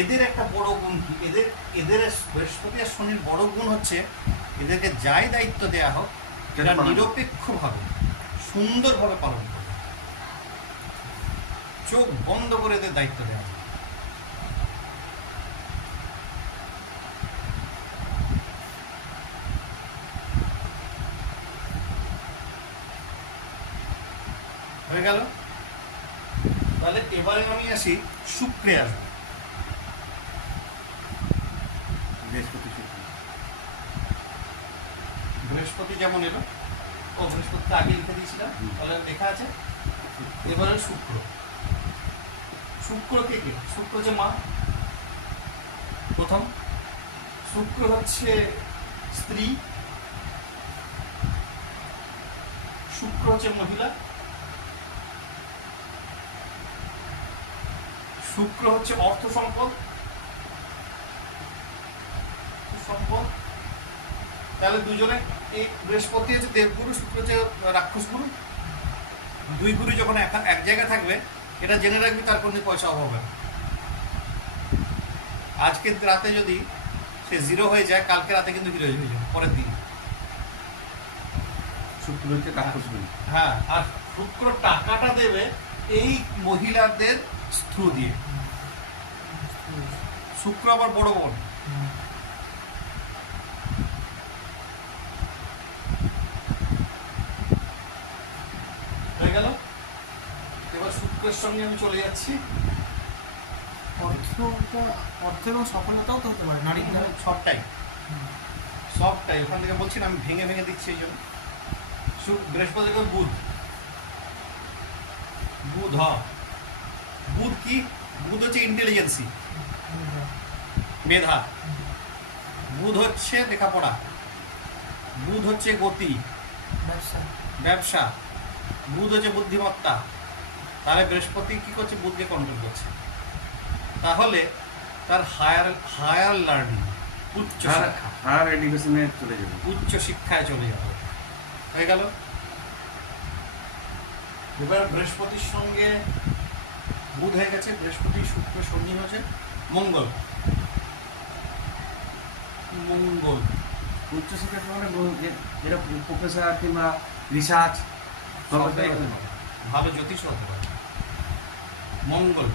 এদের একটা বড় গুণ কি, এদের বৃহস্পতি আর শনির বড় গুণ হচ্ছে এদেরকে যাই দায়িত্ব দেয়া হোক এরা নিরপেক্ষভাবে সুন্দরভাবে পালন করে, চোখ বন্ধ করে এদের দায়িত্ব দেওয়া হয়। হয়ে গেল। তাহলে এবারে আমি আসি শুক্রে আসবো। বৃহস্পতি যেমন এলো, ও বৃহস্পতিটা আগে লিখে দিয়েছিলাম, তাহলে লেখা আছে। এবারে শুক্র। শুক্র কে কে? শুক্র যে মা প্রথম, শুক্র হচ্ছে স্ত্রী, শুক্র হচ্ছে মহিলা, শুক্র হচ্ছে অর্থ সম্পদ, সম্পদ। তাহলে দুজনে, এই বৃহস্পতি হচ্ছে দেবগুরু, শুক্র হচ্ছে রাক্ষস গুরু, দুই গুরু যখন এক জায়গায় থাকবে, এটা জেনে রাখবি তার কোনো পয়সা অভাব হবে। আজকে রাতে যদি সে জিরো হয়ে যায়, কালকে রাতে কিন্তু হিরো হয়ে যাবে পরের দিন। শুক্র হচ্ছে রাক্ষস গুরু। হ্যাঁ, আর শুক্র টাকাটা দেবে এই মহিলাদের থ্রু দিয়ে। শুক্র আবার বড় বোন। হয়ে গেল। এবার শুক্রের সঙ্গে আমি চলে যাচ্ছি। অর্থ এবং সফলতাও তো হতে পারে নারী দ্বারা। সবটাই সবটাই ওখান থেকে বলছি না, আমি ভেঙে ভেঙে দিচ্ছি এই জন্য। বৃহস্পতি বুধ, বুধ বুধ কি? বুধ হচ্ছে ইন্টেলিজেন্সি, মেধা। বুধ হচ্ছে লেখাপড়া, বুধ হচ্ছে গতি, ব্যবসা। বুধ হচ্ছে বুদ্ধিমত্তা। তাহলে বৃহস্পতি কি করছে? বুধকে কন্ট্রোল করছে। তাহলে তার হায়ার লার্নিং, হায়ার এডুকেশনে চলে যাবে, উচ্চ শিক্ষায় চলে যাবে। হয়ে গেল। এবার বৃহস্পতির সঙ্গে বুধ হয়ে গেছে, বৃহস্পতি শুক্র শনি হচ্ছে মঙ্গল। মঙ্গল উচ্চশিক্ষা মানে যেটা প্রফেসর কিংবা রিসার্চ, ভালো জ্যোতিষ হতে পারে। মঙ্গল